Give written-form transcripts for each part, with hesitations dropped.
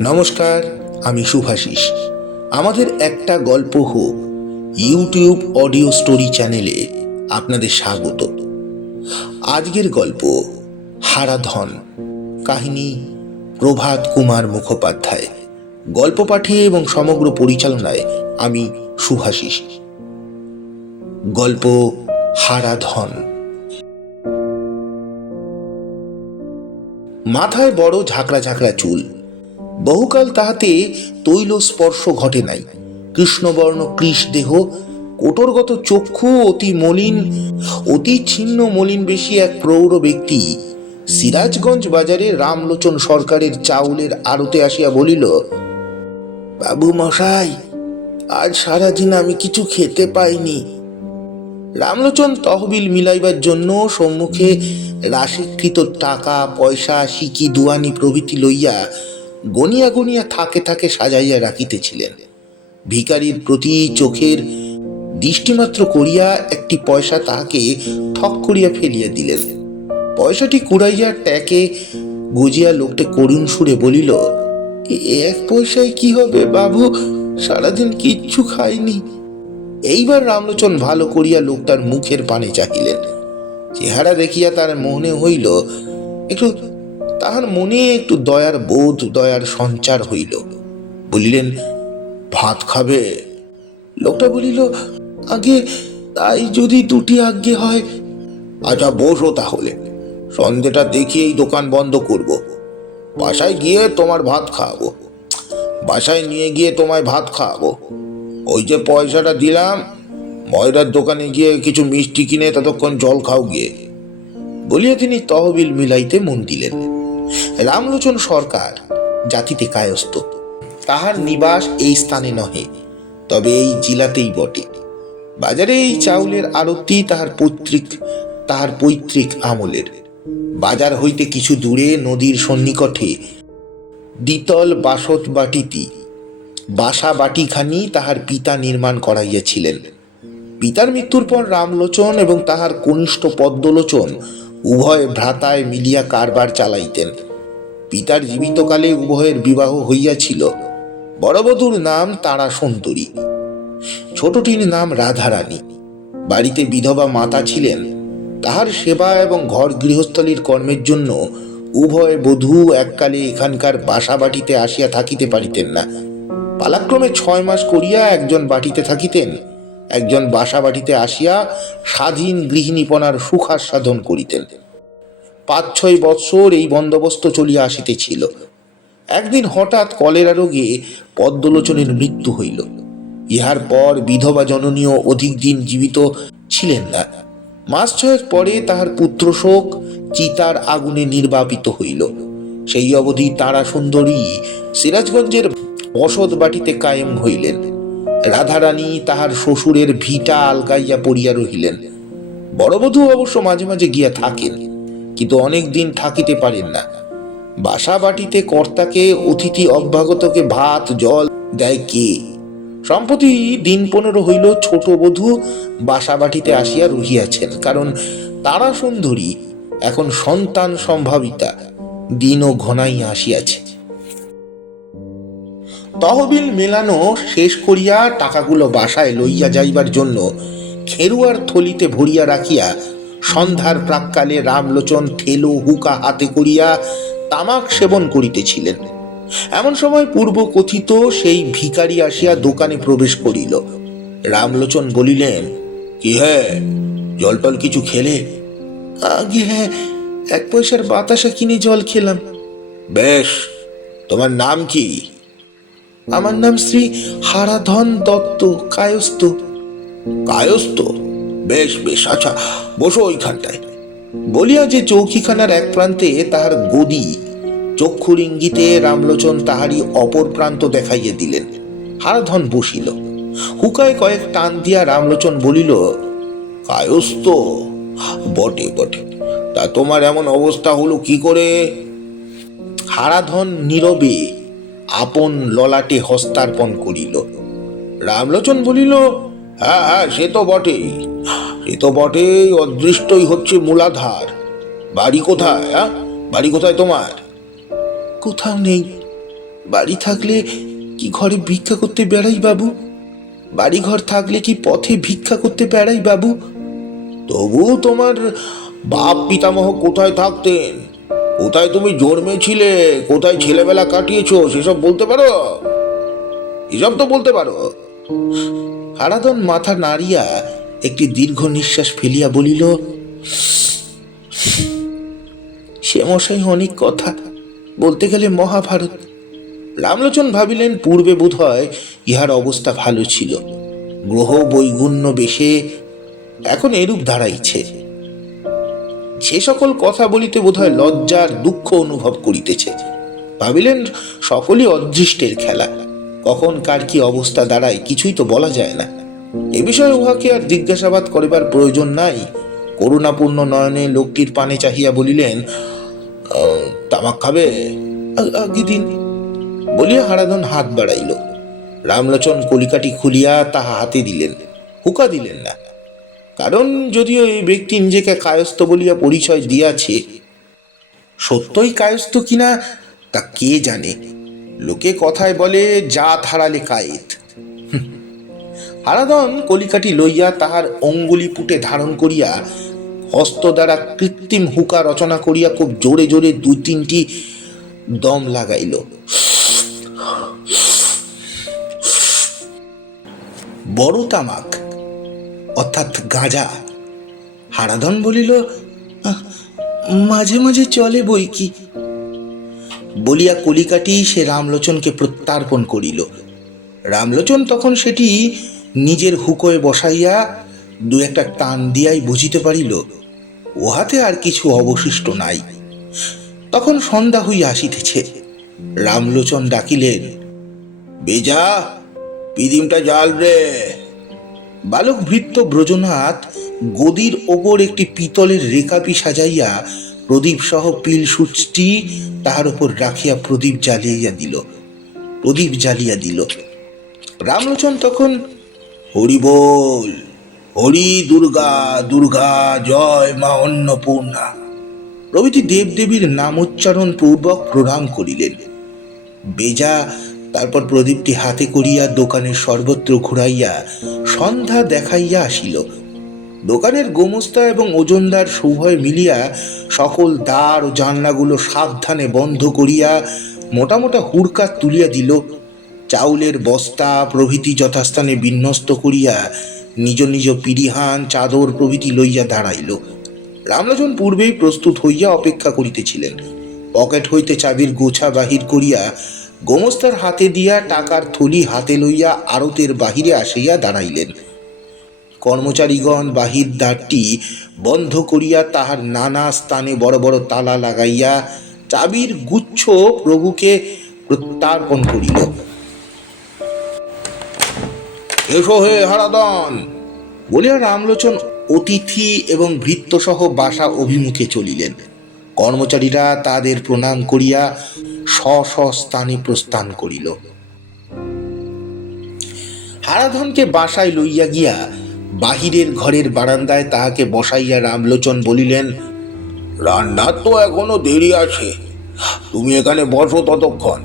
নমস্কার, আমি শুভাশিস। আমাদের একটা গল্প হোক ইউটিউব অডিও স্টোরি চ্যানেলে আপনাদের স্বাগত। আজকের গল্প হারাধন, কাহিনী প্রভাত কুমার মুখোপাধ্যায়। গল্প পাঠে এবং সমগ্র পরিচালনায় আমি শুভাশিস। গল্প হারাধন। মাথায় বড় ঝাঁকড়া ঝাঁকড়া চুল, বহুকাল তাহাতে তৈল স্পর্শ ঘটে নাই। কৃষ্ণবর্ণ কৃষ দেহ, কোটরগত চক্ষু, অতি ছিন্ন মলিন বেশি এক প্রৌঢ় ব্যক্তি সিরাজগঞ্জ বাজারে রামলোচন সরকারের চাউলের আড়তে আসিয়া বলিল, বাবু মশাই, আজ সারাদিন আমি কিছু খেতে পাইনি। রামলোচন তহবিল মিলাইবার জন্য সম্মুখে রাশিকৃত টাকা পয়সা সিকি দুয়ানি প্রভৃতি লইয়া গনিয়া গনিয়া থাকে থাকে সাজাইয়া রাখিতেছিলেন। ভিখারির প্রতি চোখের দৃষ্টিমাত্র করিয়া একটি পয়সা তাহাকে ঠক করিয়া ফেলিয়া দিলেন। পয়সাটি কুড়াইয়া ট্যাকে গুজিয়া লোকটা করুণ সুরে বলিল, এক পয়সায় কি হবে বাবু, সারাদিন কিচ্ছু খাইনি। এইবার রামলোচন ভালো করিয়া লোকটার মুখের পানে চাহিলেন। চেহারা দেখিয়া তার মনে হইল তাহার মনে একটু দয়ার বোধ, দয়ার সঞ্চার হইল। বলিলেন, ভাত খাবে? লোকটা বলিল, আগে তাই যদি দুটি আজ্ঞে হয়। আচ্ছা বসো তাহলে, সন্ধ্যেটা দেখিয়েই দোকান বন্ধ করব। বাসায় গিয়ে তোমার ভাত খাওয়াবো। বাসায় নিয়ে গিয়ে তোমায় ভাত খাওয়াবো। ওই যে পয়সাটা দিলাম, ময়রার দোকানে গিয়ে কিছু মিষ্টি কিনে ততক্ষণ জল খাও গিয়ে। বলিয়া তিনি তহবিল মিলাইতে মন দিলেন। রামলোচন সরকার জাতিতে কায়স্থ। তাহার নিবাস এই স্থানে নহে, তবে এই জেলাতেই বটে। বাজারে এই চাউলের আড়তটি তাহার পৈতৃক আমলের। বাজার হইতে কিছু দূরে নদীর সন্নিকটে দ্বিতল বাসা বাটিখানি তাহার পিতা নির্মাণ করাইয়াছিলেন। পিতার মৃত্যুর পর রামলোচন এবং তাহার কনিষ্ঠ পদ্মলোচন উভয় ভ্রাতায় মিলিয়া কারবার চালাইতেন। পিতার জীবিতকালে উভয়ের বিবাহ হইয়াছিল। বড়বধূর নাম তারা সুন্দরী, ছোটটির নাম রাধারানী। বাড়িতে বিধবা মাতা ছিলেন। তাহার সেবা এবং ঘর গৃহস্থলীর কর্মের জন্য উভয় বধূ এককালে এখানকার বাসা বাটিতে আসিয়া থাকিতে পারিতেন না। পালাক্রমে 6 মাস করিয়া একজন বাটিতে থাকিতেন, একজন বাসা বাটিতে আসিয়া স্বাধীন গৃহিণীপনার সুখাস্বাদন করিতেন। 5-6 বৎসর এই বন্দোবস্ত চলিয়া আসিতেছিল। একদিন হঠাৎ কলেরা রোগে পদ্মলোচনের মৃত্যু হইল। ইহার পর বিধবা জননীও অধিক দিন জীবিত ছিলেন না। 6 মাস পরে তাহার পুত্র শোক চিতার আগুনে নির্বাপিত হইল। সেই অবধি তারা সুন্দরী সিরাজগঞ্জের বসত বাটিতে কায়েম হইলেন। রাধারানী তাহার শ্বশুরের ভিটা আলগাইয়া পড়িয়া রহিলেন। বড়বধূ অবশ্য মাঝে মাঝে গিয়া থাকেন, কিন্তু অনেক দিন থাকিতে পারেন না। বাসা বাটিতে কর্তাকে অতিথি অভ্যাগতকে ভাত জল দেয় কে? সম্প্রতি দিন 15 হইল ছোট বধূ বাসা বাটিতে আসিয়া রহিয়াছেন, কারণ তারা সুন্দরী এখন সন্তান সম্ভাবিতা, দিনও ঘনাইয়া আসিয়াছে। তহবিল মেলানো শেষ করিয়া টাকাগুলো বাসায় লইয়া যাইবার জন্য খেরুয়ার থলিতে ভরিয়া রাখিয়া সন্ধ্যার প্রাক্কালে রামলোচন ঠেলো হুকা হাতে করিয়া তামাক সেবন করিতেছিলেন। এমন সময় পূর্ব কথিত সেই ভিখারি আসিয়া দোকানে প্রবেশ করিল। রামলোচন বলিলেন, কি হে, জলটল কিছু খেলে? আগে হ্যাঁ, 1 পয়সার বাতাসা কিনে জল খেলাম। বেশ, তোমার নাম কি? আমার নাম শ্রী হারাধন দত্ত, কায়স্থ। কায়স্থ? বেশ বেশ, আচ্ছা বসো ওইখানটায়। বলিয়া যে চৌকিখানার এক প্রান্তে তাহার গদি, চক্ষুর ইঙ্গিতে রামলোচন তাহারই অপর প্রান্ত দেখাইয়া দিলেন। হারাধন বসিল। হুকায় কয়েক টান দিয়া রামলোচন বলিল, কায়স্থ? বটে বটে, তা তোমার এমন অবস্থা হলো কি করে? হারাধন নীরবে আপন ললাটে হস্তার্পণ করিল। রামলোচন বলিল, হ্যাঁ হ্যাঁ, সে তো বটেই, অদৃষ্টই হচ্ছে মূলাধার। বাড়ি কোথায়? বাড়ি কোথায় তোমার? কোথাও নেই। বাড়ি থাকলে কি ঘরে ভিক্ষা করতে বেড়াই বাবু? বাড়ি ঘর থাকলে কি পথে ভিক্ষা করতে বেড়াই বাবু? তবু তোমার বাপ পিতামহ কোথায় থাকতেন, কোথায় তুমি জন্মেছিলে, কোথায় ছেলেবেলা কাটিয়েছো, সেসব বলতে পারো? এসব তো বলতে পারো। হারাধন মাথা নাড়িয়া একটি দীর্ঘ নিঃশ্বাস ফেলিয়া বলিল, সে মশাই অনেক কথা, বলতে গেলে মহাভারত। রামলোচন ভাবিলেন পূর্বে বোধ হয় ইহার অবস্থা ভালো ছিল, গ্রহ বৈগুণ্য বেশে এখন এরূপ দাঁড়াইছে। সে সকল কথা বলিতে বোধ হয় লজ্জার দুঃখ অনুভব করিতেছে। ভাবিলেন সকলই অদৃষ্টের খেলা, কখন কার কি অবস্থা দাঁড়ায় কিছুই তো বলা যায় না। এ বিষয়ে উহাকে আর জিজ্ঞাসাবাদ করিবার প্রয়োজন নাই। করুণাপূর্ণ নয়নে লোকটির পানে চাহিয়া বলিলেন, তামাক খাবে? আগে দিন বলিয়া হারাধন হাত বাড়াইল। রামলোচন কলিকাটি খুলিয়া তাহা হাতে দিলেন, হুকা দিলেন না। কারণ যদিও এই ব্যক্তি নিজেকে কায়স্থ বলিয়া পরিচয় দিয়াছে, সত্যই কায়স্থ কিনা তা কে জানে। লোকে কথায় বলে জাত হারালে কায়েত। হারাধন কলিকাটি লইয়া তাহার অঙ্গুলি পুটে ধারণ করিয়া হস্ত দ্বারা কৃত্রিম হুকা রচনা করিয়া খুব জোরে জোরে দুই তিনটি দম লাগাইল। বড় তামাক অর্থাৎ গাঁজা। হারাধন বলিল, মাঝে মাঝে চলে বই কি বলিয়া কলিকাটি সে রামলোচনকে প্রত্যার্পণ করিল। রামলোচন তখন সেটি নিজের হুকোয় বসাইয়া দু একটা টান দিয়াই বুঝিতে পারিল উহাতে আর কিছু অবশিষ্ট নাই। তখন সন্ধ্যা হইয়া আসিতেছে। রামলোচন ডাকিলেন, বেজা, পিদিমটা জাল রে। বালক ভৃত্য ব্রজনাথ গদির ওপর একটি পিতলের রেকাপি সাজাইয়া প্রদীপ সহ পিল সূচটি তাহার উপর রাখিয়া প্রদীপ জ্বালিয়া দিল। রামলোচন তখন হরি বল, হরি দুর্গা দুর্গা জয় মা অন্নপূর্ণা প্রভৃতি দেবদেবীর নামোচ্চারণ পূর্বক প্রণাম করিলেন। বেজা তারপর প্রদীপটি হাতে করিয়া দোকানের সর্বত্র ঘুরাইয়া সন্ধ্যা দেখাইয়া আসিল। দোকানের গোমস্তা এবং ওজনদার উভয় মিলিয়া সকল দ্বার ও জানলাগুলো সাবধানে বন্ধ করিয়া মোটা মোটা হুড়কা তুলিয়া দিল। চাউলের বস্তা প্রভৃতি যথাস্থানে বিন্যস্ত করিয়া নিজ নিজ পিরিহান চাদর প্রভৃতি লইয়া দাঁড়াইল। রামলোচন পূর্বেই প্রস্তুত হইয়া অপেক্ষা করিতেছিলেন। পকেট হইতে চাবির গোছা বাহির করিয়া গোমস্তার হাতে দিয়া টাকার থলি হাতে লইয়া আড়তের বাহিরে আসিয়া দাঁড়াইলেন। কর্মচারীগণ বাহির দ্বারটি বন্ধ করিয়া তাহার নানা স্থানে বড় বড় তালা লাগাইয়া চাবির গুচ্ছ প্রভুকে প্রত্যার্পণ করিল। এসো হে হারাধন বলিয়া রামলোচন অতিথি এবং ভৃত্য সহ বাসা অভিমুখে চলিলেন। কর্মচারীরা তাদের প্রণাম করিয়া স্ব স্থানে প্রস্থান করিল। হারাধনকে বাসায় লইয়া গিয়া বাহিরের ঘরের বারান্দায় তাহাকে বসাইয়া রামলোচন বলিলেন, রান্নার তো এখনো দেরি আছে, তুমি এখানে বসো ততক্ষণ,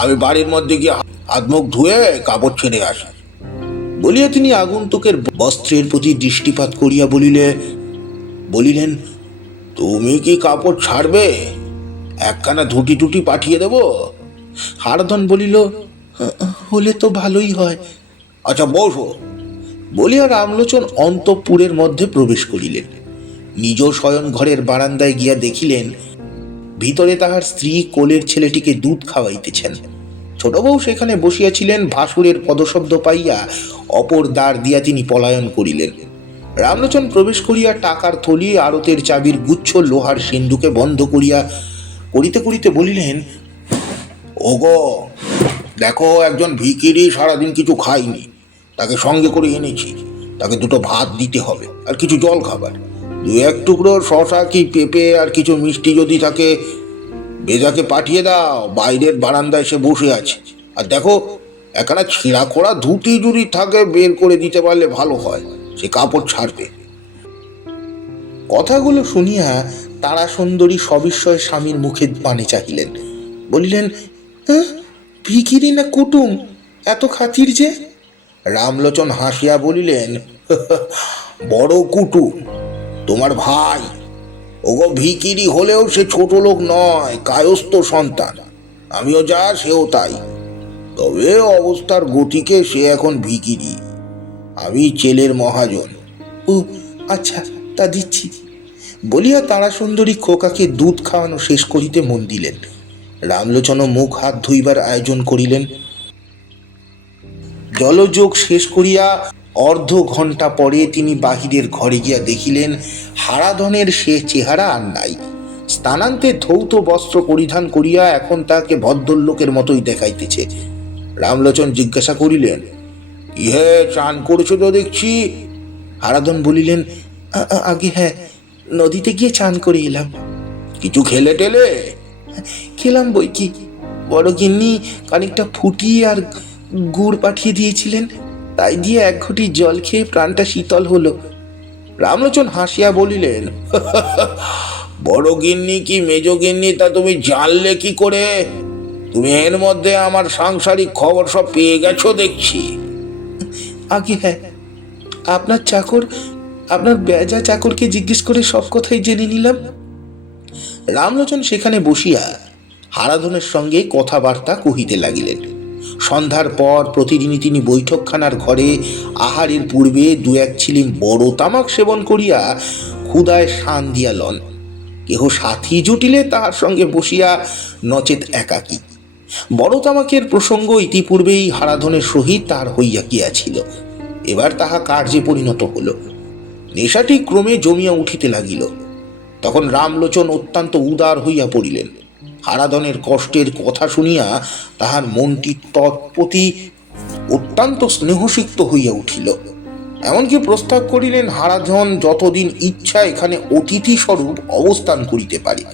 আমি বাড়ির মধ্যে গিয়ে হাত মুখ ধুয়ে কাপড় ছেড়ে আসি। বলিয়া তিনি আগন্তুকের বস্ত্রের প্রতি দৃষ্টিপাত করিয়া বলিলেন, তুমি কি কাপড় ছাড়বে? একখানা ধুটি টুটি পাঠিয়ে দেব? হারাধন বলিল, হলে তো ভালোই হয়। আচ্ছা বসো বলিয়া রামলোচন অন্তঃপুরের মধ্যে প্রবেশ করিলেন। নিজ শয়ন ঘরের বারান্দায় গিয়া দেখিলেন ভিতরে তাহার স্ত্রী কোলের ছেলেটিকে দুধ খাওয়াইতেছেন। ছোট বউ সেখানে বসিয়াছিলেন। ভাসুরের পদশব্দ পাইয়া অপর দ্বার দিয়া তিনি পলায়ন করিলেন। রামলোচন প্রবেশ করিয়া টাকার থলি আড়তের চাবির গুচ্ছ লোহার সিন্ধুকে বন্ধ করিতে করিতে বলিলেন, ওগো দেখো, একজন ভিখিরি সারাদিন কিছু খায়নি, তাকে সঙ্গে করে এনেছি। তাকে দুটো ভাত দিতে হবে আর কিছু জল খাবার, দু এক টুকরো শশা কি পেঁপে আর কিছু মিষ্টি যদি থাকে। বেজাকে পাঠিয়ে দাও, বাইরের বারান্দায় সে বসে আছে। আর দেখো, একখানা ছিঁড়া খোড়া ধুতি যদি থাকে বের করে দিতে পারলে ভালো হয়, সে কাপড় ছাড়বে। কথাগুলো শুনিয়া তারা সুন্দরী সবিস্ময়ে স্বামীর মুখে পানে চাহিলেন। বলিলেন, ভিখিরি না কুটুম, এত খাতির যে? রামলোচন হাসিয়া বলিলেন, বড় কুটুম, তোমার ভাই। ওগো ভিখিরি হলেও সে ছোট লোক নয়, কায়স্থ সন্তান। আমিও যা, সেও তাই। তবে অবস্থার গতিকে সে এখন ভিখিরি, আমি ছেলের মহাজন। ও আচ্ছা, তা দিচ্ছি বলিয়া তারাসুন্দরী খোকাকে দুধ খাওয়ানো শেষ করিতে মন দিলেন। রামলোচন মুখ হাত ধুইবার আয়োজন করিলেন। জলযোগ শেষ করিয়া অর্ধ ঘণ্টা পরে তিনি বাহিরের ঘরে গিয়া দেখিলেন হারাধনের সে চেহারা আর নাই। স্নানান্তে ধৌত বস্ত্র পরিধান করিয়া এখন তাকে ভদ্রলোকের মতোই দেখাইতেছে। রামলোচন জিজ্ঞাসা করিলেন, ইহে, চান করেছো তো দেখছি। হারাধন বলিলেন, আগে হ্যাঁ, নদীতে গিয়ে চান করে এলাম। কিছু খেলে টেলে? খেলাম বই কি, বড় গিন্নি খানিকটা ফুটিয়ে আর গুড় পাঠিয়ে দিয়েছিলেন, তাই দিয়ে এক ঘটি জল খেয়ে প্রাণটা শীতল হলো। রামলোচন হাসিয়া বলিলেন, বড় গিন্নি কি মেজ গিন্নি তা তুমি জানলে কি করে? তুমি এর মধ্যে আমার সাংসারিক খবর সব পেয়ে গেছো দেখছি। আগে হ্যাঁ, আপনার চাকর, আপনার বেজা চাকরকে জিজ্ঞেস করে সব কথাই জেনে নিলাম। রামলোচন সেখানে বসিয়া হারাধনের সঙ্গে কথাবার্তা কহিতে লাগিলেন। সন্ধ্যার পর প্রতিদিনই তিনি বৈঠকখানার ঘরে আহারের পূর্বে দু এক ছিলিম বড় তামাক সেবন করিয়া ক্ষুধায় শান দিয়া লন। কেহ সাথী জুটিলে তাহার সঙ্গে বসিয়া, নচেত একাকী। বড় তামাকের প্রসঙ্গ ইতিপূর্বেই হারাধনের সহিত তাহার হইয়া গিয়াছিল, এবার তাহা কার্যে পরিণত হল। নেশাটি ক্রমে জমিয়া উঠিতে লাগিল। তখন রামলোচন অত্যন্ত উদার হইয়া পড়িলেন। হারাধনের কষ্টের কথা শুনিয়া তাহার মনটি তৎপ্রতি অত্যন্ত স্নেহসিক্ত হইয়া উঠিল। এমনকি প্রস্তাব করিলেন হারাধন যতদিন ইচ্ছা এখানে অতিথি স্বরূপ অবস্থান করিতে পারে।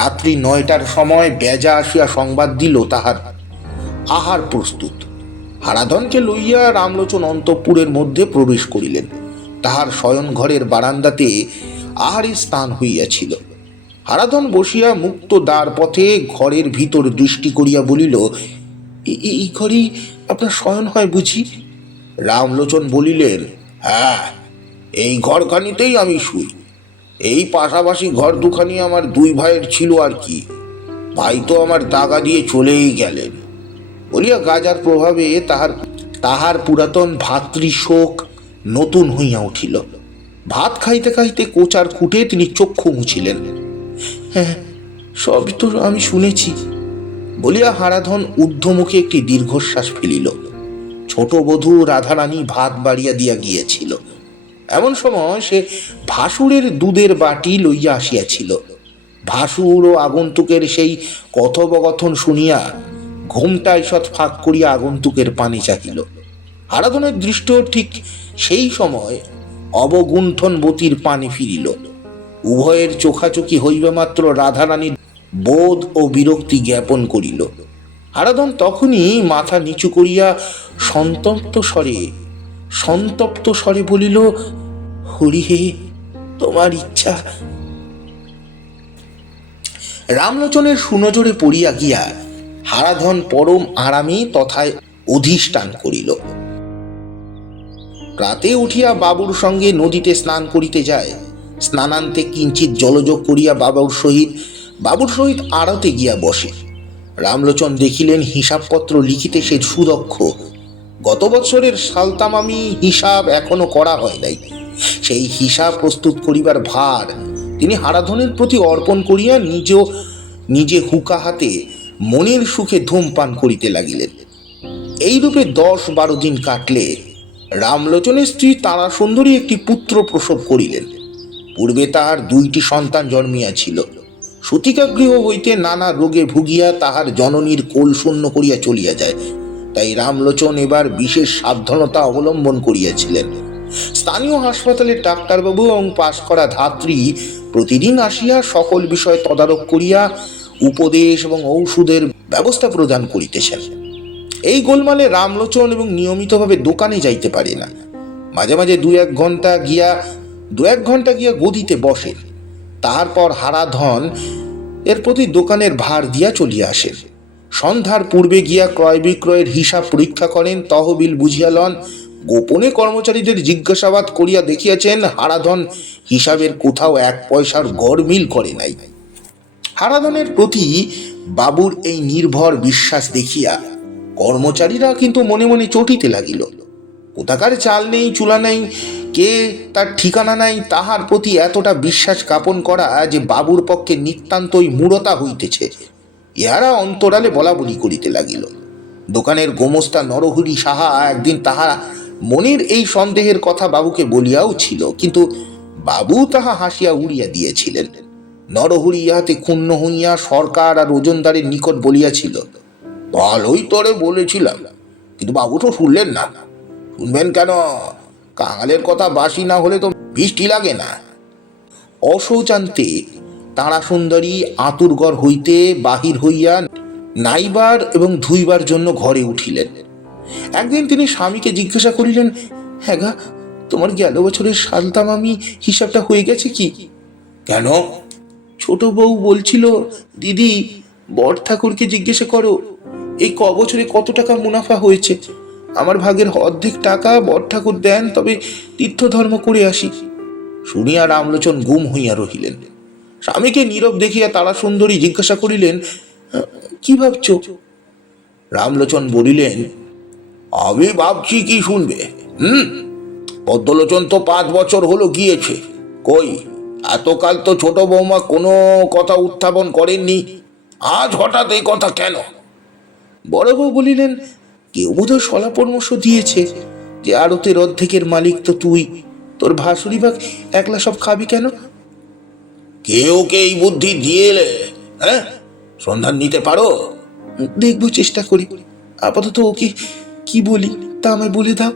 রাত্রি ৯টার সময় বেজা আসিয়া সংবাদ দিল তাহার আহার প্রস্তুত। হারাধনকে লইয়া রামলোচন অন্তঃপুরের মধ্যে প্রবেশ করিলেন। তাহার শয়ন ঘরের বারান্দাতে আহারের স্থান হইয়াছিল। হারাধন বসিয়া মুক্ত দ্বার পথে ঘরের ভিতর দৃষ্টি করিয়া বলিল, এই ঘরেই আপনার শয়ন হয় বুঝি? রামলোচন বলিলেন, হ্যাঁ, এই ঘরখানিতেই আমি শুই। এই পাশাপাশি ঘর দুখানি আমার দুই ভাইয়ের ছিল আর কি। ভাই তো আমার দাগা দিয়ে চলেই গেলেন বলিয়া গাজার প্রভাবে তাহার পুরাতন ভাতৃশোক নতুন হইয়া উঠিল। ভাত খাইতে খাইতে কোচার খুঁটে তিনি চক্ষু মুছিলেন। হ্যাঁ, সবই তো আমি শুনেছি বলিয়া হারাধন ঊর্ধ্বমুখে একটি দীর্ঘশ্বাস ফেলিল। ছোট বধূ রাধারানী ভাত বাড়িয়া দিয়া গিয়েছিল। এমন সময় সে ভাসুরের দুধের বাটি লইয়া আসিয়াছিল। ভাসুর ও আগন্তুকের সেই কথোপকথন শুনিয়া ঘুমটা ঈষৎ ফাঁক করিয়া আগন্তুকের পানে চাহিল। হারাধনের দৃষ্টিও ঠিক সেই সময় অবগুণ্ঠনবতীর পানে ফিরিল। উভয়ের চোখাচোখি হইবা মাত্র রাধারানীর বোধ ও বিরক্তি জ্ঞাপন করিল। হারাধন তখনই মাথা নিচু করিয়া সন্তপ্ত স্বরে বলিল, হরি হে, তোমার ইচ্ছা। রামলোচনের সুনজরে পড়িয়া গিয়া হারাধন পরম আরামে তথায় অধিষ্ঠান করিল। রাতে উঠিয়া বাবুর সঙ্গে নদীতে স্নান করিতে যায়। স্নানান্তে কিঞ্চিত জলযোগ করিয়া বাবুর সহিত আড়তে গিয়া বসে। রামলোচন দেখিলেন হিসাবপত্র লিখিতে সে সুদক্ষ। গত বৎসরের সালতামামি হিসাব এখনো করা হয় নাই। সেই হিসাব প্রস্তুত করিবার ভার তিনি হারাধনের প্রতি অর্পণ করিয়া নিজে হুকা হাতে মনের সুখে ধূমপান করিতে লাগিলেন। এইরূপে ১০-১২ দিন কাটলে রামলোচনের স্ত্রী তারাসুন্দরী একটি পুত্র প্রসব করিলেন। পূর্বে তাহার ২টি সন্তান জন্মিয়াছিল। সূতিকাগৃহ হইতে নানা রোগে ভুগিয়া তাহার জননীর কোল শূন্য করিয়া চলিয়া যায়। তাই রামলোচন এবার বিশেষ সাবধানতা অবলম্বন করিয়াছিলেন। স্থানীয় হাসপাতালের ডাক্তারবাবু এবং পাশ করা ধাত্রী প্রতিদিন আসিয়া সকল বিষয় তদারক করিয়া উপদেশ এবং ঔষধের ব্যবস্থা প্রদান করিতেছেন। এই গোলমালে রামলোচন এবং নিয়মিতভাবে দোকানে যাইতে পারে না। মাঝে মাঝে দু এক ঘন্টা গিয়া গদিতে বসেন। তাহার পর হারাধন এর প্রতি দোকানের ভার দিয়া চলিয়া আসেন। সন্ধ্যার পূর্বে গিয়া ক্রয় বিক্রয়ের হিসাব পরীক্ষা করেন, তহবিল বুঝিয়া লন। গোপনে কর্মচারীদের জিজ্ঞাসাবাদ করিয়া দেখিয়াছেন হারাধন হিসাবের কোথাও এক পয়সার গড়মিল করে নাই। হারাধনের প্রতি বাবুর এই নির্ভর বিশ্বাস দেখিয়া কর্মচারীরা কিন্তু মনে মনে চটিতে লাগিল। কোথাকার চাল নেই, চুলা নেই, কে তার ঠিকানা নাই, তাহার প্রতি এতটা বিশ্বাস জ্ঞাপন করা যে বাবুর পক্ষে নিতান্তই মূঢ়তা হইতেছে, ইহারা অন্তরালে বলা বলি করিতে লাগিল। দোকানের গোমস্তা নরহরি সাহা একদিন তাহা মনের এই সন্দেহের কথা বাবুকে বলিয়াও ছিল, কিন্তু বাবু তাহা হাসিয়া উড়িয়া দিয়েছিলেন। নরহরি ইহাতে ক্ষুণ্ণ হইয়া সরকার আর ওজনদারের নিকট বলিয়াছিল, ভালোই তোরে বলেছিলাম, কিন্তু বাবু তো শুনলেন না। শুনবেন কেন? কাঙালের কথা বাসি না হলে তো বৃষ্টি লাগে না। অশৌচান্তে তারাসুন্দরী আতুরঘর হইতে বাহির হইয়া নাইবার এবং ধুইবার জন্য ঘরে উঠিলেন। একদিন তিনি স্বামীকে জিজ্ঞাসা করিলেন, হ্যাঁ গা, তোমার গেল বছরের সালতামামি হিসাবটা হয়ে গেছে কি? কেন? ছোট বউ বলছিল, দিদি বড় ঠাকুরকে জিজ্ঞাসা করো এই বছরে কত টাকা মুনাফা হয়েছে। আমার ভাগের অর্ধেক টাকা বড় ঠাকুর দেন, তবে তীর্থধর্ম করে আসি। শুনিয়া রামলোচন গুম হইয়া রহিলেন। স্বামীকে নীরব দেখিয়া তারাসুন্দরী জিজ্ঞাসা করিলেন, কি ভাবছ? রামলোচন বলিলেন, আমি ভাবছি কি শুনবে। পদ্মলোচন তো 5 বছর হলো গিয়েছে, কই এতকাল তো ছোট বৌমা কোনো কথা উত্থাপন করেননি, আজ হঠাৎ এই কথা কেন? বড় বউ বলিলেন, কেউ বোধহয় সলা পরামর্শ দিয়েছে যে আড়তের অর্ধেকের মালিক তো তুই, তোর ভাসুরি ভাগ একলা সব খাবি কেন? কেউ কে এই বুদ্ধি দিয়ে এলে? হ্যাঁ, সন্ধান নিতে পারো? দেখবো, চেষ্টা করি। আপাতত ওকে কি বলি তা আমায় বলে দাও।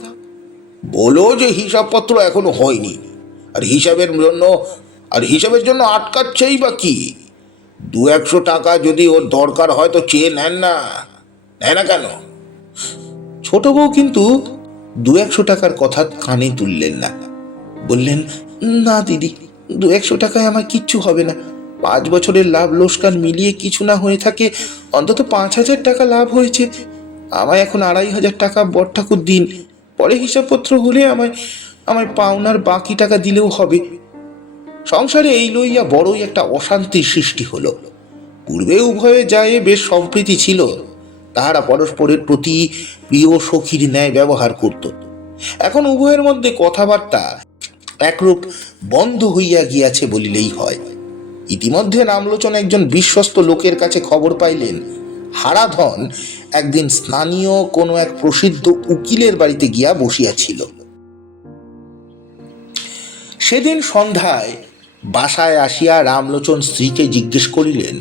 বলো যে হিসাবপত্র এখনো হয়নি, আর হিসাবের জন্য আটকাচ্ছেই বা কি? 200 টাকা যদি ওর দরকার হয় তো চেয়ে নেন না। নেয় না কেন? ছোট বউ কিন্তু 200 টাকার কথা কানে তুললেন না। বললেন, না দিদি, 200 টাকায় আমার কিচ্ছু হবে না। 5 বছরের লাভ লোকসান মিলিয়ে কিছু না হয়ে থাকে অন্তত 5,000 টাকা লাভ হয়েছে। আমায় এখন 2,500 টাকা বড় ঠাকুর দিন, পরে হিসাবপত্র হলে আমায় পাওনার বাকি টাকা দিলেও হবে। সংসারে এই লইয়া বড়ই একটা অশান্তির সৃষ্টি হলো। পূর্বে উভয়ে যায় বেশ সম্প্রীতি ছিল, তাহারা পরস্পরের প্রতি প্রিয় সখীর ন্যায় ব্যবহার করত। এখন উভয়ের মধ্যে কথাবার্তা একরূপ বন্ধ হইয়া গিয়াছে বলিলেই হয়। ইতিমধ্যে রামলোচন একজন বিশ্বস্ত লোকের কাছে খবর পাইলেন, হারাধন একদিন স্থানীয় কোনো এক প্রসিদ্ধ উকিলের বাড়িতে গিয়া বসিয়াছিল। সেদিন সন্ধ্যায় বাসায় আসিয়া রামলোচন স্ত্রীকে জিজ্ঞেস করিলেন,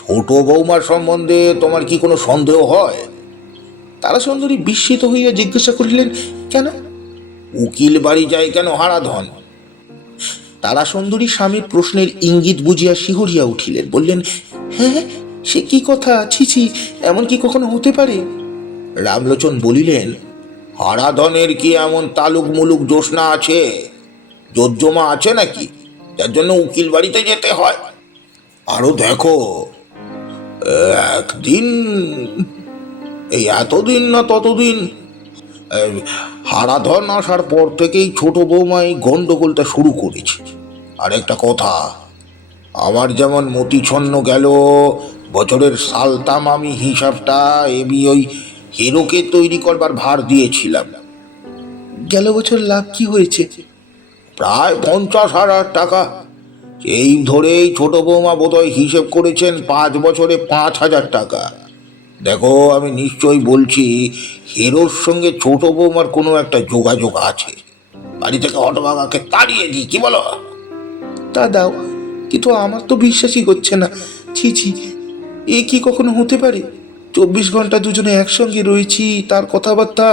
ছোট বৌমার সম্বন্ধে তোমার কি কোনো সন্দেহ হয়? তারাসুন্দরী বিস্মিত হইয়া জিজ্ঞাসা করিলেন, কেন? উকিল বাড়ি যায় কেন হারাধন? তারাসুন্দরী স্বামীর প্রশ্নের ইঙ্গিত বুঝিয়া শিহরিয়া উঠিলেন, বললেন, হ্যাঁ, সে কি কথা, ছি ছি, এমন কি কখনো হতে পারে? রামলোচন বলিলেন, হারাধনের কি এমন তালুক মুলুক জোসনা আছে, জোজ্জমা আছে নাকি, যার জন্য উকিল বাড়িতে যেতে হয়? আরো দেখো, একদিন এই এতদিন না ততদিন হারাধন আসার পর থেকেই ছোট বৌমা এই গন্ডগোলটা শুরু করেছে। আর একটা কথা, আমার যেমন মতিছন্ন গেল বছরের সালতাম, আমি হিসাবটা ওই হিরোকে তৈরি করবার ভার দিয়েছিলাম। গেল বছর লাভ কি হয়েছে? প্রায় 50,000 টাকা। এই ধরেই ছোট বৌমা বোধহয় হিসেব করেছেন 5 বছরে 5,000 টাকা। দেখো, আমি নিশ্চয়ই বলছি হিরোর সঙ্গে ছোট বৌমার কোনো একটা যোগাযোগ আছে। বাড়ি থেকে হতভাগাকে তাড়িয়ে দিই, কি বলো? তা দাও, কিন্তু আমার তো বিশ্বাসই হচ্ছে না। ছি ছি, এ কি কখনো হতে পারে? 24 ঘন্টা দুজনে একসঙ্গে রয়েছি, তার কথাবার্তা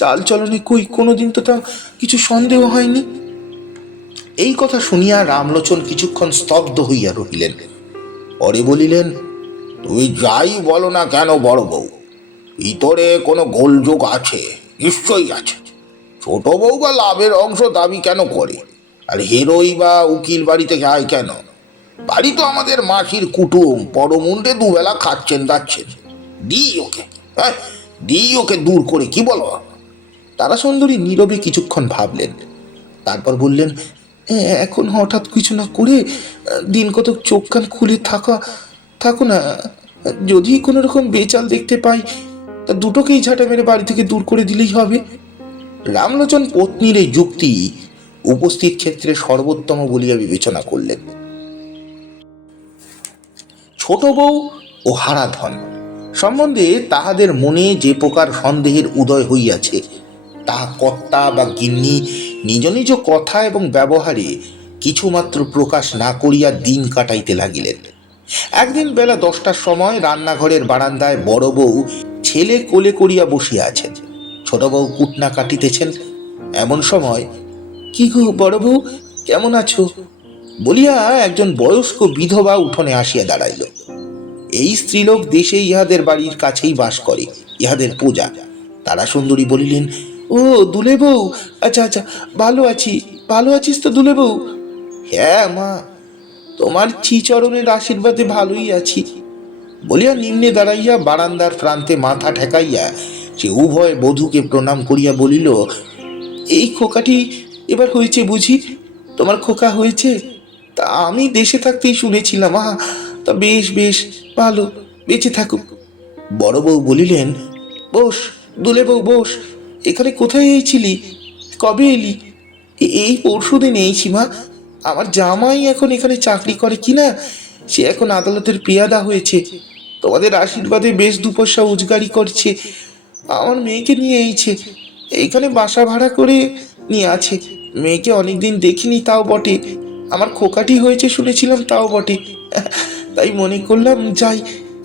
চাল চলনে কই কোনোদিন তো তা কিছু সন্দেহ হয়নি। এই কথা শুনিয়া রামলোচন কিছুক্ষণ স্তব্ধ হইয়া রহিলেন, পরে বলিলেন, তুই যাই বলো না কেন বড় বউ, ভিতরে কোনো গোলযোগ আছে, নিশ্চয়ই আছে। ছোট বউ বা লাভের অংশ দাবি কেন করে, আর হিরোই বা উকিল বাড়িতে যায় কেন? বাড়ি তো আমাদের মাসির কুটুম, পরমুন্ডে দুবেলা খাচ্ছেন যাচ্ছেন, দিই ওকে, হ্যাঁ দিই ওকে দূর করে, কি বলো? তারাসুন্দরী নীরবে কিছুক্ষণ ভাবলেন, তারপর বললেন, এখন হঠাৎ কিছু না করে দিন কতক চোখ কান খুলে থাকো না। যদি কোনো রকম বেচাল দেখতে পাই তা দুটোকেই ঝাঁটা মেরে বাড়ি থেকে দূর করে দিলেই হবে। রামলোচন পত্নীর এই যুক্তি উপস্থিত ক্ষেত্রে সর্বোত্তম বলিয়া বিবেচনা করলেন। ছোট বউ ও হারাধন সম্বন্ধে তাহাদের মনে যে প্রকার সন্দেহের উদয় হইয়াছে, তাহা কর্তা বা গিন্নি নিজ নিজ কথা এবং ব্যবহারে কিছুমাত্র প্রকাশ না করিয়া দিন কাটাইতে লাগিলেন। একদিন বেলা 10টার সময় রান্নাঘরের বারান্দায় বড় বউ ছেলে কোলে করিয়া বসিয়া আছেন, ছোট বউ কুটনা কাটিতেছেন। এমন সময়, কি গো বড় বউ, কেমন আছো বলিয়া একজন বয়স্ক বিধবা উঠোনে আসিয়া দাঁড়াইল। এই স্ত্রীলোক দেশে ইহাদের বাড়ির কাছেই বাস করে, ইহাদের পূজা। তারাসুন্দরী বলিলেন, ও দুলে বউ, আচ্ছা আচ্ছা, ভালো আছি। ভালো আছিস তো দুলে বউ? হ্যাঁ মা, তোমার শ্রীচরণের আশীর্বাদে ভালোই আছি বলিয়া নিম্নে দাঁড়াইয়া বারান্দার প্রান্তে মাথা ঠেকাইয়া সে উভয় বধূকে প্রণাম করিয়া বলিল, এই খোকাটি এবার হয়েছে বুঝি? তোমার খোকা হয়েছে? তা আমি দেশে থাকতেই শুনেছিলাম। তা বেশ বেশ ভালো, বেঁচে থাকুক। বড় বউ বলিলেন, বস দুলে বউ বস। এখানে কোথায় এইছিলি? কবে এলি? এই পরশুদিন এইছি মা। আমার জামাই এখন এখানে চাকরি করে কিনা, সে এখন আদালতের পেয়াদা হয়েছে। তোমাদের আশীর্বাদে বেশ 2 পয়সা রোজগারি করছে। আমার মেয়েকে নিয়ে এইছে, এইখানে বাসা ভাড়া করে নিয়ে আছে। মেয়েকে অনেকদিন দেখিনি তাও বটে, আমার খোকাটি হয়েছে শুনেছিলাম তাও বটে। তাই মনে করলাম যাই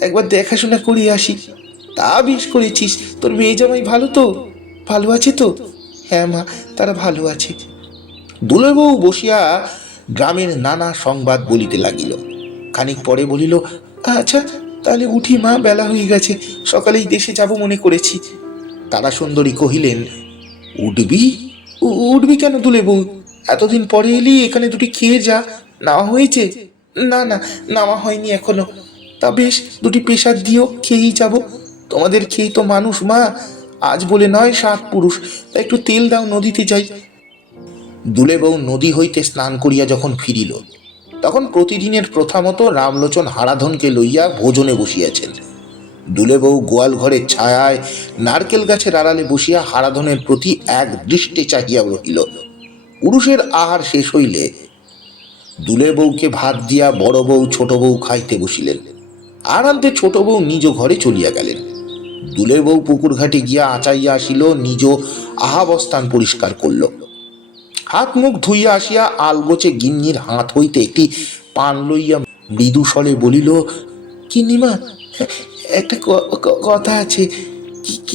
একবার দেখাশোনা করে আসি। তা বেশ করেছিস। তোর মেয়ে জামাই ভালো তো? ভালো আছে তো? হ্যাঁ মা, তারা ভালো আছে। দুলেবউ বসিয়া গ্রামের নানা সংবাদ বলিতে লাগিল। খানিক পরে বলিল, আচ্ছা তাহলে উঠি মা, বেলা হয়ে গেছে, সকালেই দেশে যাব মনে করেছি। তারাসুন্দরী কহিলেন, উঠবি? উঠবি কেন দুলেবউ? এতদিন পরে এলি, এখানে দুটি খেয়ে যা। নেওয়া হয়েছে? না না, নেওয়া হয়নি এখনো। তা বেশ, দুটি পেশাদ দিও, খেয়েই যাব। তোমাদের খেয়ে তো মানুষ মা, আজ বলে নয় 7 পুরুষ। তা একটু তেল দাও, নদীতে যাই। দুলেবউ নদী হইতে স্নান করিয়া যখন ফিরিল, তখন প্রতিদিনের প্রথা মতো রামলোচন হারাধনকে লইয়া ভোজনে বসিয়াছেন। দুলেবউ গোয়াল ঘরের ছায়ায় নারকেল গাছের আড়ালে বসিয়া হারাধনের প্রতি এক দৃষ্টে চাহিয়া রহিল। পুরুষের আহার শেষ হইলে দুলেবউকে ভাত দিয়া বড় বউ ছোট বউ খাইতে বসিলেন। আরান্তে ছোট বউ নিজ ঘরে চলিয়া গেলেন। দুলেবউ পুকুর ঘাটে গিয়া আচাইয়া আসিল, নিজ আহাবস্থান পরিষ্কার করল। হাত মুখ ধুইয়া আসিয়া আলগোচে গিন্নির হাত হইতে একটি পান লইয়া মৃদু স্বরে বলিল, গিন্নিমা, একটা কথা আছে,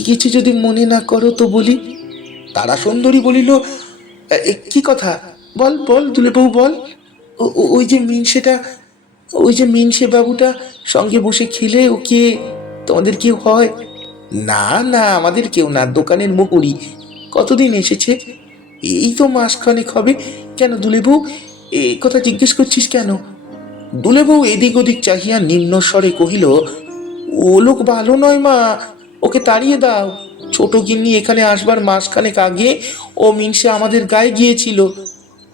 কিছু যদি মনে না করো তো বলি। তারাসুন্দরী বলিল, কি কথা? বল বল দুলেবউ বল। ওই যে মিনসেটা, ওই যে মিনসে বাবুটা সঙ্গে বসে খেলে, ও কে? তোমাদের কেউ হয়? না না, আমাদের কেউ না, দোকানের মুহুরি। কতদিন এসেছে? এই তো মাসখানেক হবে। কেন দুলেবউ, এই কথা জিজ্ঞেস করছিস কেন? দুলেবউ এদিক ওদিক চাহিয়া নিম্নস্বরে কহিল, ও লোক ভালো নয় মা, ওকে তাড়িয়ে দাও। ছোট গিন্নি এখানে আসবার মাসখানেক আগে ও মিনসে আমাদের গায়ে গিয়েছিল।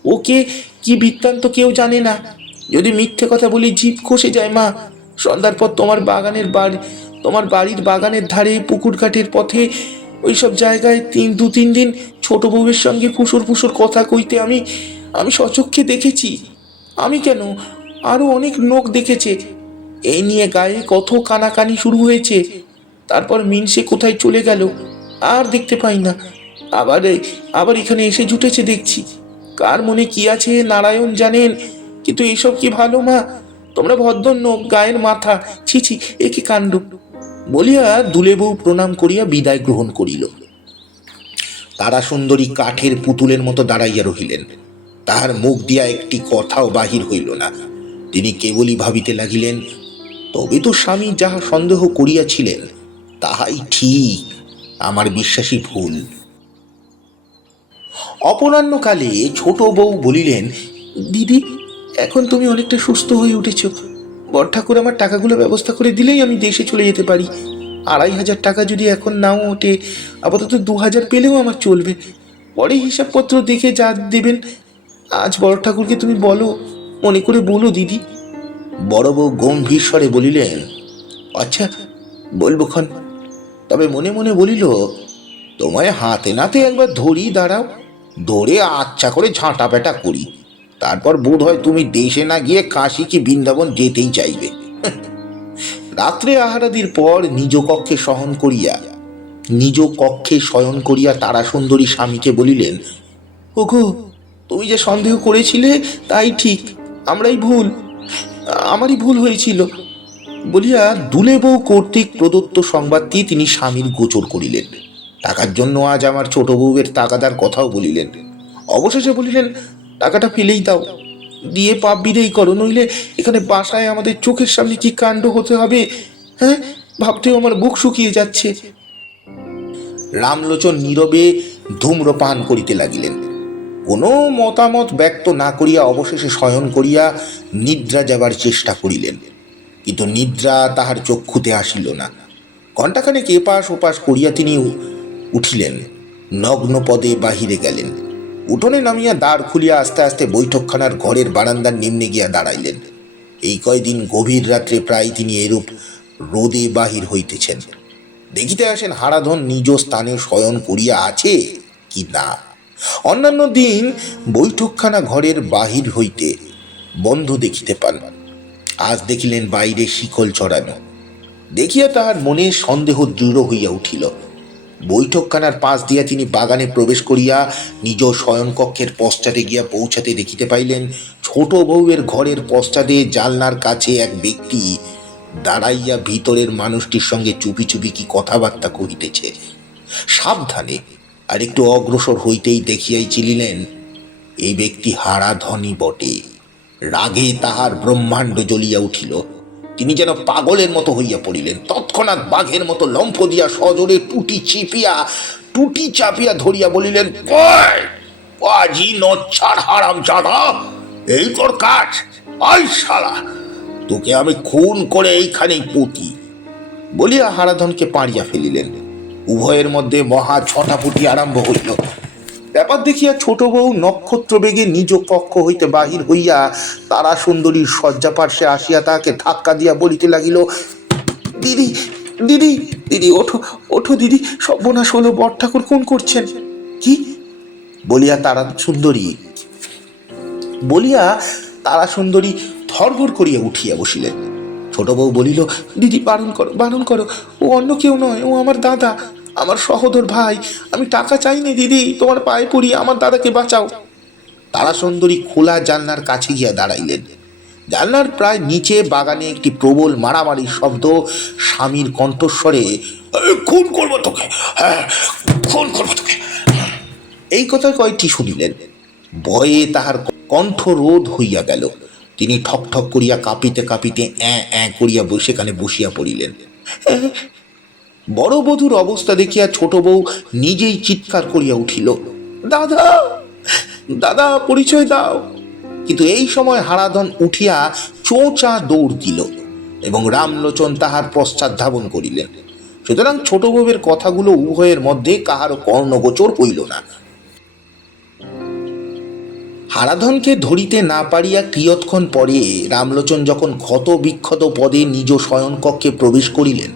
ওকে কি বৃত্তান্ত কেউ জানে না। যদি মিথ্যে কথা বলি জিভ খসে যায় মা। সন্ধ্যার পর তোমার বাড়ির বাগানের ধারে, পুকুর ঘাটের পথে, ওইসব জায়গায় 2-3 দিন ছোট বউয়ের সঙ্গে ফুসুর ফুসুর কথা কইতে আমি সচক্ষে দেখেছি। আমি কেন, আরো অনেক লোক দেখেছে। এই নিয়ে গায়ে কত কানাকানি শুরু হয়েছে। তারপর মিনসে কোথায় চলে গেল আর দেখতে পাই না। আবার এখানে এসে জুটেছে দেখছি। কার মনে কি আছে নারায়ণ জানেন। কিন্তু এইসব কি ভালো মা? তোমরা ভদ্র নোক, গায়ের মাথা, ছি ছি, এ কি কাণ্ড! বলিয়া দুলেবউ প্রণাম করিয়া বিদায় গ্রহণ করিল। তারাসুন্দরী কাঠের পুতুলের মতো দাঁড়াইয়া রহিলেন। তাহার মুখ দিয়া একটি কথাও বাহির হইল না। তিনি কেবলই ভাবিতে লাগিলেন, তবে তো স্বামী যাহা সন্দেহ করিয়াছিলেন তাহাই ঠিক, আমার বিশ্বাসী ভুল। অপরাহ্নকালে ছোট বউ বলিলেন, দিদি, এখন তুমি অনেকটা সুস্থ হয়ে উঠেছ। বড় ঠাকুর আমার টাকাগুলো ব্যবস্থা করে দিলেই আমি দেশে চলে যেতে পারি। 2,500 টাকা যদি এখন নাও ওঠে, আপাতত 2,000 পেলেও আমার চলবে। পরে হিসাবপত্র দেখে যা দেবেন। আজ বড় ঠাকুরকে তুমি বলো, মনে করে বলো দিদি। বড় বউ গম্ভীর স্বরে বলিলেন, আচ্ছা বলবো খন। তবে মনে মনে বলিল, তোমায় হাতে নাতে একবার ধরি, দাঁড়াও, ধরে আচ্ছা করে ঝাঁটা পেটা করি, তারপর বোধ হয় তুমি দেশে না গিয়ে কাশী কি বৃন্দাবন যেতেই চাইবে। রাত্রে আহারাদির পর নিজ কক্ষে শয়ন করিয়া তারা সুন্দরী স্বামীকে বলিলেন, ওগো, তুমি যে সন্দেহ করেছিলে তাই ঠিক, আমারই ভুল হয়েছিল বলিয়া দুলে বউ কর্তৃক প্রদত্ত সংবাদটি তিনি স্বামীর গোচর করিলেন। টাকার জন্য আজ আমার ছোট বউয়ের তাগাদার কথাও বলিলেন। অবশেষে বলিলেন, টাকাটা ফেলেই দাও, দিয়ে পাপ বিদেই করো, নইলে এখানে বাসায় আমাদের চোখের সামনে কি কাণ্ড হতে হবে, হ্যাঁ, ভাবতেও আমার বুক শুকিয়ে যাচ্ছে। রামলোচন নীরবে ধূম্রপান করিতে লাগিলেন। কোনো মতামত ব্যক্ত না করিয়া অবশেষে শয়ন করিয়া নিদ্রা যাবার চেষ্টা করিলেন, কিন্তু নিদ্রা তাহার চক্ষুতে আসিল না। ঘণ্টাখানেক এপাশ ওপাশ করিয়া তিনি উঠিলেন, নগ্ন পদে বাহিরে গেলেন। উঠোনে নামিয়া দ্বার খুলিয়া আস্তে আস্তে বৈঠকখানার ঘরের বারান্দার নিম্নে গিয়া দাঁড়াইলেন। এই কয়দিন গভীর রাত্রে প্রায় তিনি এরূপ রোদে বাহির হইতেছেন। দেখিতে আসেন হারাধন নিজ স্থানে শয়ন করিয়া আছে কি না। অন্যান্য দিন বৈঠকখানা ঘরের বাহির হইতে বন্ধ দেখিতে পান, আজ দেখিলেন বাইরে শিকল চড়ানো। দেখিয়া তাহার মনে সন্দেহ দৃঢ় হইয়া উঠিল। বৈঠকখানার পাশ দিয়া তিনি বাগানে প্রবেশ করিয়া নিজ শয়নকক্ষের পশ্চাতে গিয়া পৌঁছাতে দেখিতে পাইলেন, ছোট বউয়ের ঘরের পশ্চাতে জানলার কাছে এক ব্যক্তি দাঁড়াইয়া ভিতরের মানুষটির সঙ্গে চুপি চুপি কি কথাবার্তা কহিতেছে। সাবধানে আর একটু অগ্রসর হইতেই দেখিয়াই চিনিলেন, এই ব্যক্তি হারাধনই বটে। রাগে তাহার ব্রহ্মাণ্ড জ্বলিয়া উঠিল। তিনি যেন পাগলের মতো হইয়া পড়িলেন। তৎক্ষণাৎ বাঘের মতো লম্ফ দিয়া সজোরে টুটি চাপিয়া ধরিয়া বলিলেন, পাজি নচ্ছাড় হারামজাদা, এই তোর কাজ? আই শালা, তোকে আমি খুন করে এইখানেই পুঁতি বলিয়া হারাধনকে পাড়িয়া ফেলিলেন। উভয়ের মধ্যে মহা ছটাপুটি আরম্ভ হইল। ব্যাপার দেখিয়া ছোট বউ নক্ষত্র বেগে নিজ কক্ষ হইতে বাহির হইয়া তারা সুন্দরীর শয্যা পার্শ্বে আসিয়া তাহাকে ধাক্কা দিয়া বলিতে লাগিল, দিদি দিদি দিদি, ওঠো ওঠো দিদি, সর্বনাশ হলো, বড় ঠাকুর খুন করছেন। কি বলিয়া তারা সুন্দরী থরঘর করিয়া উঠিয়া বসিলেন। ছোট বউ বলিল, দিদি বারণ করো, ও অন্য কেউ নয়, ও আমার দাদা, আমার সহোদর ভাই। আমি টাকা চাই না দিদি, তোমার পায়ে পড়ি, আমার দাদাকে বাঁচাও। তারা সুন্দরী খোলা জানলার কাছে গিয়া দাঁড়াইলেন। জানলার প্রায় নিচে বাগানে একটি প্রবল মারামারির শব্দ। স্বামীর কণ্ঠস্বরে, খুন করবো তোকে, হ্যাঁ খুন করবো তোকে, এই কথা কয়টি শুনিলেন। ভয়ে তাহার কণ্ঠ রোধ হইয়া গেল। তিনি ঠক ঠক করিয়া কাঁপিতে কাঁপিতে করিয়া সেখানে বসিয়া পড়িলেন। বড় বধূর অবস্থা দেখিয়া ছোট বউ নিজেই চিৎকার করিয়া উঠিল, দাদা দাদা, পরিচয় দাও। কিন্তু এই সময় হারাধন উঠিয়া চোঁচা দৌড় দিল এবং রামলোচন তাহার পশ্চাৎ ধাবন করিলেন। সুতরাং ছোট বউয়ের কথাগুলো উভয়ের মধ্যে কাহারও কর্ণগোচর হইল না। হারাধনকে ধরিতে না পারিয়া কিয়ৎক্ষণ পরে রামলোচন যখন ক্ষত বিক্ষত পদে নিজ শয়নকক্ষে প্রবেশ করিলেন,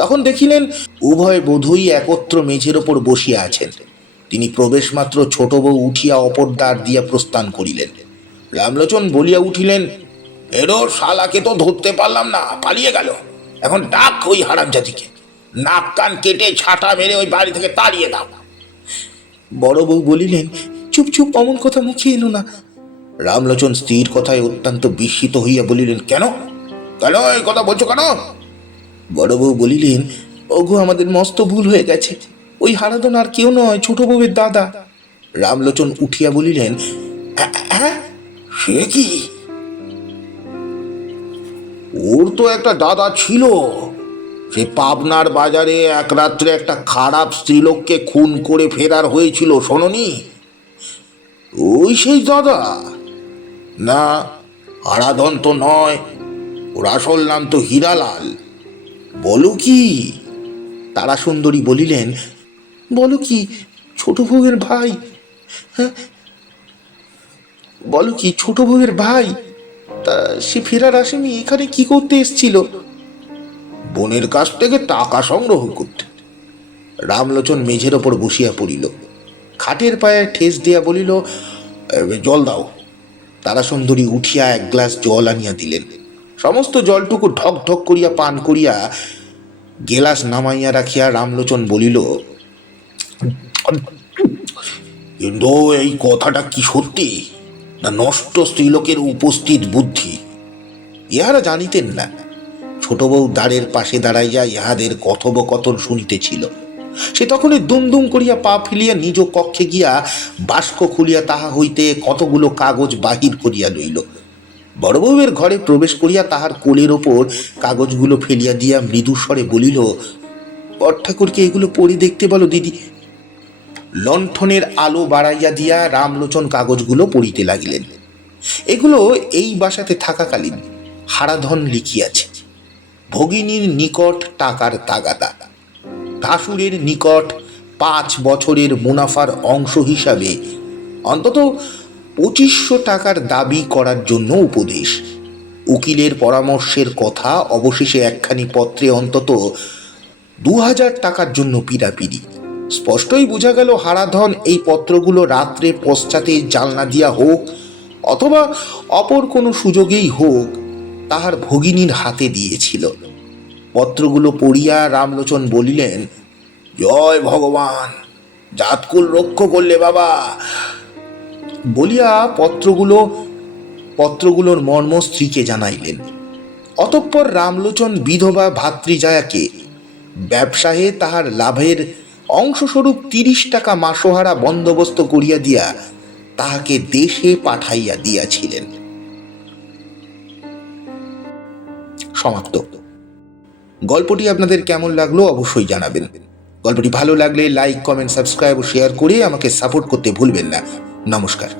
তখন দেখিলেন উভয় বধূই একত্র মেঝের ওপর বসিয়া আছেন। তিনি প্রবেশ মাত্র ছোট বউ উঠিয়া অপর দ্বার দিয়া প্রস্থান করিলেন। রামলোচন বলিয়া উঠিলেন, এরো শালাকে তো ধরতে পারলাম না, পালিয়ে গেল। এখন ডাক ওই হারামজাদিকে, নাক কান কেটে ছাটা মেরে ওই বাড়ি থেকে তাড়িয়ে দাও। বড় বউ বলিলেন, চুপ চুপ, অমন কথা মুখে এলো না। রামলোচন স্থির কথায় অত্যন্ত বিস্মিত হইয়া বলিলেন, কেন কেন এই কথা বলছো কেন? বড় বউ বলিলেন, ওগো, আমাদের মস্ত ভুল হয়ে গেছে, ওই হারাধন আর কেউ নয়, ছোট বউয়ের দাদা। রামলোচন উঠিয়া বলিলেন, সে কি? ওর তো একটা দাদা ছিল, সে পাবনার বাজারে এক রাত্রে একটা খারাপ স্ত্রীলোককে খুন করে ফেরার হয়েছিল, শোনোনি? ওই সেই দাদা? না, হারাধন তো নয়, ওর আসল নাম তো হীরালাল। বলো কি? তারাসুন্দরী বলিলেন, বলো কি ছোট বউয়ের ভাই? হ্যাঁ, বলো কি ছোট বউয়ের ভাই? তা সে ফেরার আসামি এখানে কি করতে এসেছিল? বোনের কাছ থেকে টাকা সংগ্রহ করতে। রামলোচন মেঝের ওপর বসিয়া পড়িল, খাটের পায়ে ঠেস দিয়া বলিল, জল দাও। তারাসুন্দরী উঠিয়া এক গ্লাস জল আনিয়া দিলেন। সমস্ত জলটুকু ঢক ঢক করিয়া পান করিয়া গেলাস নামাইয়া রাখিয়া রামলোচন বলিল, কিন্তু এই কথাটা কি সত্যি, না নষ্ট স্ত্রীলোকের উপস্থিত বুদ্ধি? ইহারা জানিতেন না ছোট বউ দ্বারের পাশে দাঁড়াইয়া ইহাদের কথোপকথন শুনিতেছিল। সে তখনই দুম করিয়া পা ফেলিয়া নিজ কক্ষে গিয়া বাস্ক খুলিয়া তাহা হইতে কতগুলো কাগজ বাহির করিয়া লইল। বড় বউয়ের ঘরে প্রবেশ করিয়া তাহার কোলের ওপর কাগজগুলো ফেলিয়া দিয়া মৃদুস্বরে বলিল, বড়ঠাকুরকে এগুলো পড়ে দেখতে বলো দিদি। লণ্ঠনের আলো বাড়াইয়া দিয়া রামলোচন কাগজগুলো পড়িতে লাগিলেন। এগুলো এই বাসাতে থাকাকালীন হারাধন লিখিয়াছে। ভগিনীর নিকট টাকার তাগাদা, ঠাসুরের নিকট 5 বছরের মুনাফার অংশ হিসাবে অন্তত 2500 টাকার দাবি করার জন্য উপদেশ। উকিলের পরামর্শের কথা, অবশেষে একখানি পত্রে অন্তত 2000 টাকার জন্য পিড়াপিড়ি। স্পষ্টই বোঝা গেল হারাধন এই পত্রগুলো রাত্রে পশ্চাতে জানলা দিয়া হোক অথবা অপর কোনো সুযোগেই হোক তাহার ভগিনীর হাতে দিয়েছিল। পত্রগুলো পড়িয়া রামলোচন বলিলেন, জয় ভগবান, জাতকুল রক্ষা করলে বাবা, বলিয়া পত্রগুলোর মর্ম স্ত্রীকে জানাইলেন। অতঃপর রামলোচন বিধবা ভাতৃজায়াকে ব্যবসায়ে তাহার লাভের অংশস্বরূপ 30 টাকা মাসোহারা বন্দোবস্ত করিয়া দিয়া তাহাকে দেশে পাঠাইয়া দিয়াছিলেন। সমাপ্ত। গল্পটি আপনাদের কেমন লাগলো অবশ্যই জানাবেন। গল্পটি ভালো লাগলে লাইক, কমেন্ট, সাবস্ক্রাইব ও শেয়ার করে আমাকে সাপোর্ট করতে ভুলবেন না। নমস্কার।